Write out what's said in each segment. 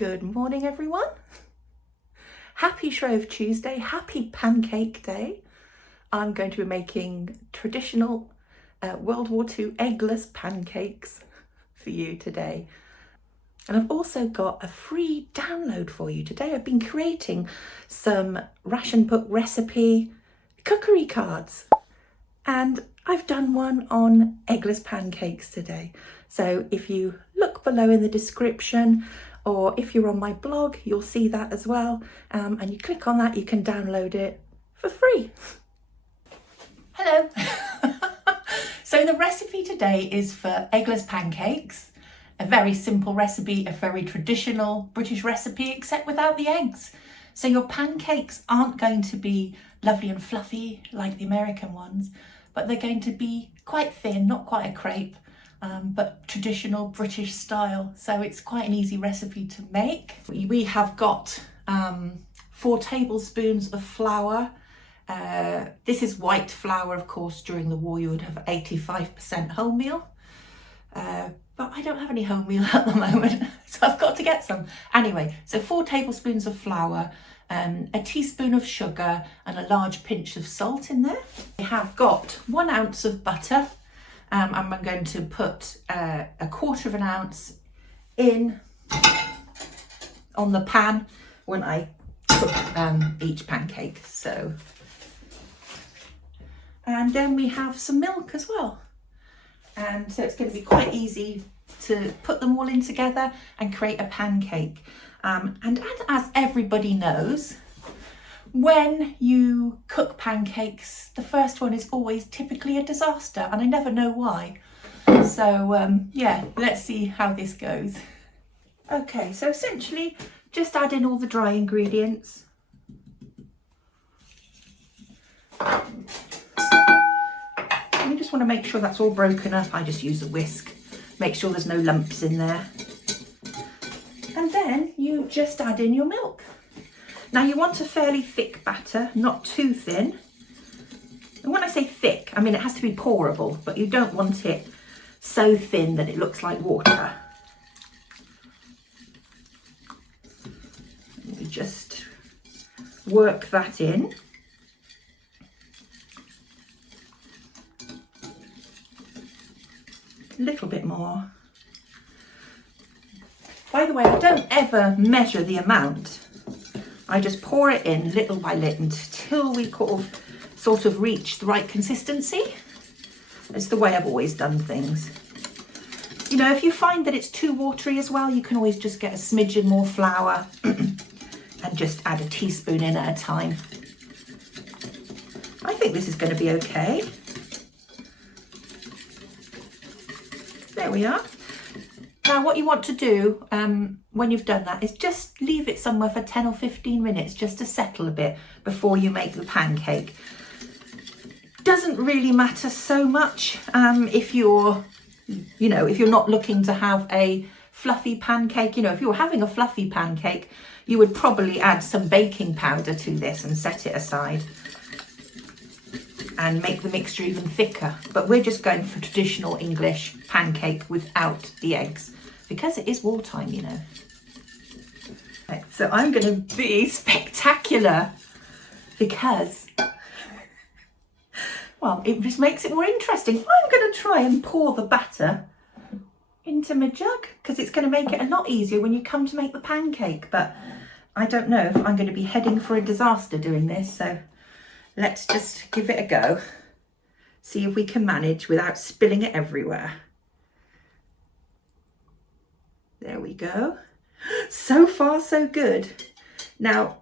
Good morning, everyone. Happy Shrove Tuesday, happy pancake day. I'm going to be making traditional World War II eggless pancakes for you today. And I've also got a free download for you today. I've been creating some ration book recipe cookery cards, and I've done one on eggless pancakes today. So if you look below in the description, or if you're on my blog, you'll see that as well. And you click on that, you can download it for free. Hello. So the recipe today is for eggless pancakes. A very simple recipe, a very traditional British recipe, except without the eggs. So your pancakes aren't going to be lovely and fluffy like the American ones, but they're going to be quite thin, not quite a crepe, but traditional British style. So it's quite an easy recipe to make. We have got 4 tablespoons of flour. This is white flour, of course. During the war you would have 85% wholemeal, but I don't have any wholemeal at the moment, so I've got to get some. Anyway, so 4 tablespoons of flour, a teaspoon of sugar and a large pinch of salt in there. I have got 1 ounce of butter. I'm going to put a 1/4 ounce in on the pan when I cook each pancake. So, and then we have some milk as well. And so it's going to be quite easy to put them all in together and create a pancake. And as everybody knows, when you cook pancakes, the first one is always typically a disaster, and I never know why. So yeah, let's see how this goes. Okay, so essentially just add in all the dry ingredients. You just want to make sure that's all broken up. I just use a whisk. Make sure there's no lumps in there. And then you just add in your milk. Now you want a fairly thick batter, not too thin. And when I say thick, I mean it has to be pourable, but you don't want it so thin that it looks like water. You just work that in. A little bit more. By the way, I don't ever measure the amount. I just pour it in little by little until we sort of reach the right consistency. It's the way I've always done things. You know, if you find that it's too watery as well, you can always just get a smidgen more flour and just add a teaspoon in at a time. I think this is going to be okay. There we are. Now what you want to do when you've done that is just leave it somewhere for 10 or 15 minutes just to settle a bit before you make the pancake. Doesn't really matter so much if you're not looking to have a fluffy pancake. You know, if you're having a fluffy pancake, you would probably add some baking powder to this and set it aside and make the mixture even thicker. But we're just going for traditional English pancake without the eggs, because it is wartime, you know. Right, so I'm going to be spectacular because, well, it just makes it more interesting. I'm going to try and pour the batter into my jug because it's going to make it a lot easier when you come to make the pancake. But I don't know if I'm going to be heading for a disaster doing this, so let's just give it a go. See if we can manage without spilling it everywhere. There we go. So far, so good. Now,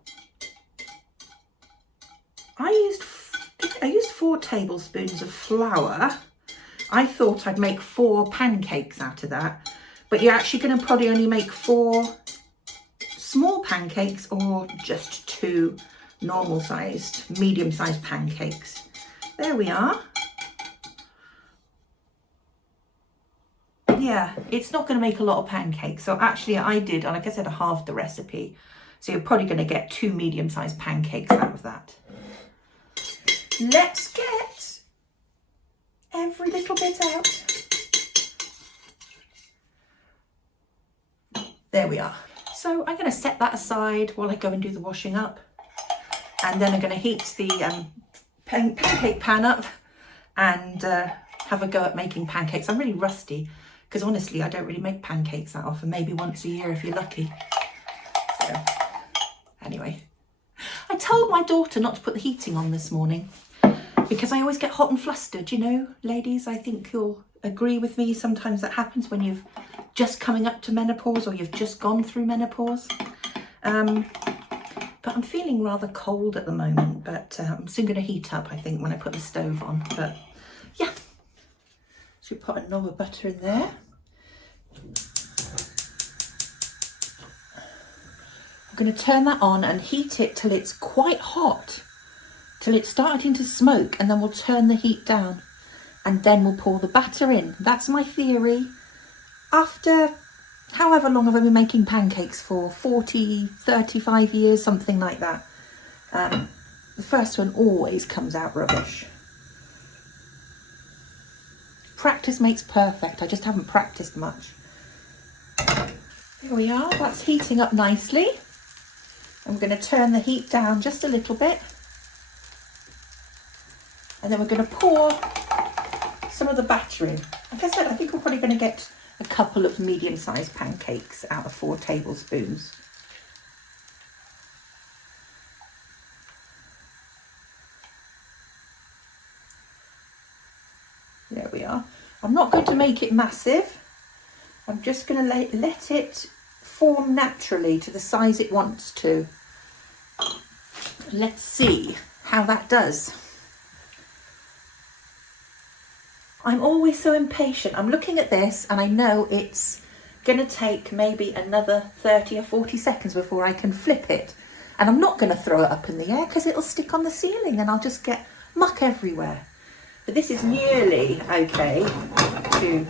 I used 4 tablespoons of flour. I thought I'd make 4 pancakes out of that, but you're actually going to probably only make 4 small pancakes or just 2 normal sized, medium sized pancakes. There we are. Yeah, it's not going to make a lot of pancakes. So actually I did, like I said, I halved the recipe. So you're probably going to get 2 medium sized pancakes out of that. Let's get every little bit out. There we are. So I'm going to set that aside while I go and do the washing up. And then I'm going to heat the pancake pan up and have a go at making pancakes. I'm really rusty because honestly I don't really make pancakes that often, maybe once a year if you're lucky. So anyway, I told my daughter not to put the heating on this morning because I always get hot and flustered, you know, ladies. I think you'll agree with me, sometimes that happens when you've just coming up to menopause or you've just gone through menopause. But I'm feeling rather cold at the moment, but I'm soon going to heat up, I think, when I put the stove on. But yeah, so we put a knob of butter in there. I'm going to turn that on and heat it till it's quite hot, till it's starting to smoke, and then we'll turn the heat down and then we'll pour the batter in. That's my theory. After however long have I been making pancakes for? 40, 35 years, something like that. The first one always comes out rubbish. Practice makes perfect. I just haven't practiced much. Here we are, that's heating up nicely. I'm going to turn the heat down just a little bit. And then we're going to pour some of the batter in. Like I said, I think we're probably going to get a couple of medium-sized pancakes out of 4 tablespoons. There we are. I'm not going to make it massive. I'm just going to let it form naturally to the size it wants to. Let's see how that does. I'm always so impatient. I'm looking at this and I know it's going to take maybe another 30 or 40 seconds before I can flip it. And I'm not going to throw it up in the air because it'll stick on the ceiling and I'll just get muck everywhere. But this is nearly okay to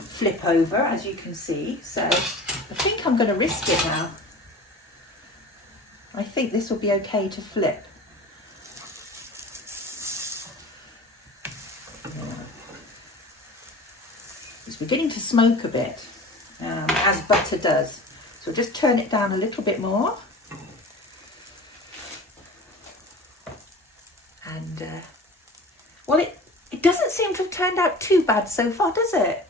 flip over, as you can see. So I think I'm going to risk it now. I think this will be okay to flip. It's beginning to smoke a bit, as butter does. So just turn it down a little bit more. And, well, it doesn't seem to have turned out too bad so far, does it?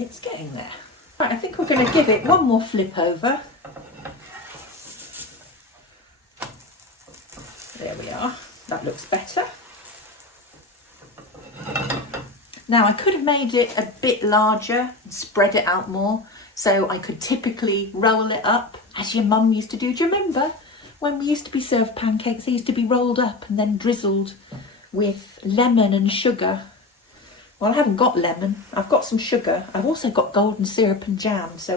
It's getting there. Right, I think we're going to give it one more flip over. There we are. That looks better. Now I could have made it a bit larger and spread it out more, so I could typically roll it up as your mum used to do. Do you remember when we used to be served pancakes? They used to be rolled up and then drizzled with lemon and sugar. Well, I haven't got lemon. I've got some sugar. I've also got golden syrup and jam, so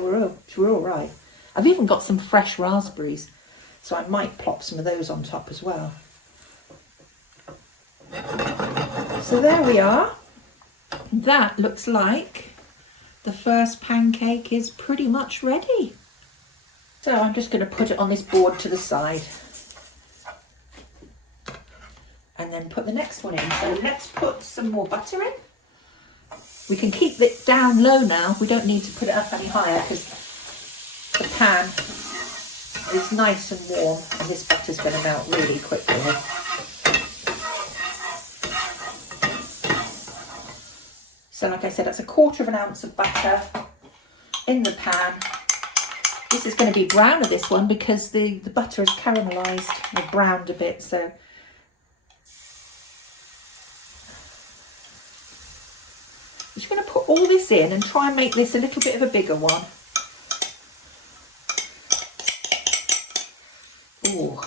we're all right. I've even got some fresh raspberries, so I might plop some of those on top as well. So there we are. That looks like the first pancake is pretty much ready. So I'm just going to put it on this board to the side and then put the next one in. So let's put some more butter in. We can keep it down low now. We don't need to put it up any higher because the pan is nice and warm and this butter's going to melt really quickly. So like I said, that's 1/4 ounce of butter in the pan. This is going to be browner, this one, because the butter is caramelised or browned a bit. So I'm just going to put all this in and try and make this a little bit of a bigger one. Ooh.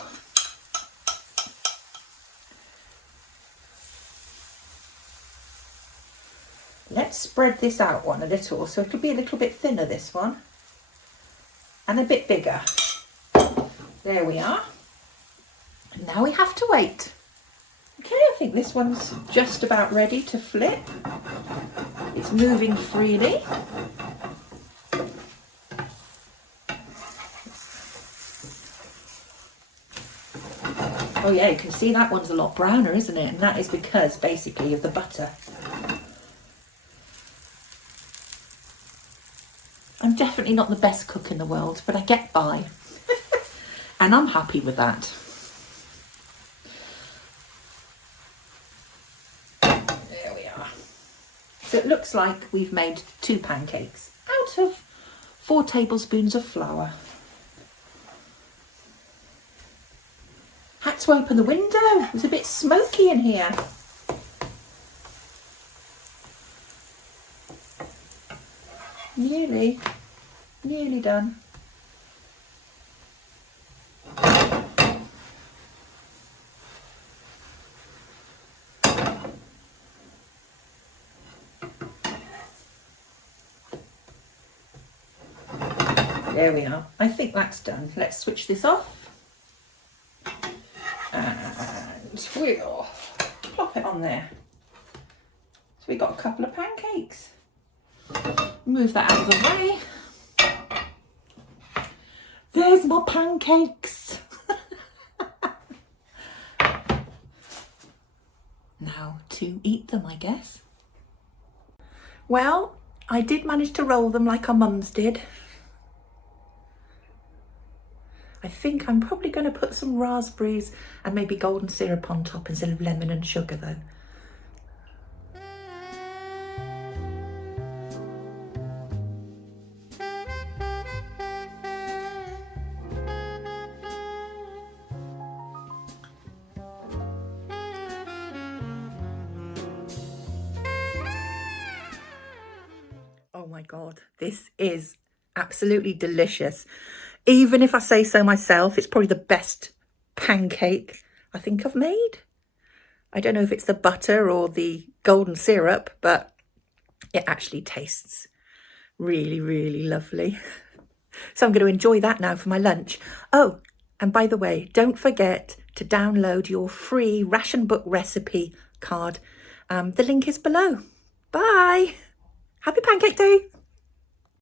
Let's spread this out one a little, so it'll be a little bit thinner, this one, and a bit bigger. There we are. And now we have to wait. Okay, I think this one's just about ready to flip. It's moving freely. Oh yeah, you can see that one's a lot browner, isn't it? And that is because basically of the butter. I'm definitely not the best cook in the world, but I get by. And I'm happy with that. There we are. So it looks like we've made 2 pancakes out of 4 tablespoons of flour. Had to open the window. It was a bit smoky in here. Nearly done. There we are. I think that's done. Let's switch this off. And we'll plop it on there. So we got a couple of pancakes. Move that out of the way. There's my pancakes. Now to eat them, I guess. Well, I did manage to roll them like our mums did. I think I'm probably going to put some raspberries and maybe golden syrup on top instead of lemon and sugar though. Oh my God, this is absolutely delicious. Even if I say so myself, it's probably the best pancake I think I've made. I don't know if it's the butter or the golden syrup, but it actually tastes really, really lovely. So I'm going to enjoy that now for my lunch. Oh, and by the way, don't forget to download your free ration book recipe card. The link is below. Bye. Happy Pancake Day.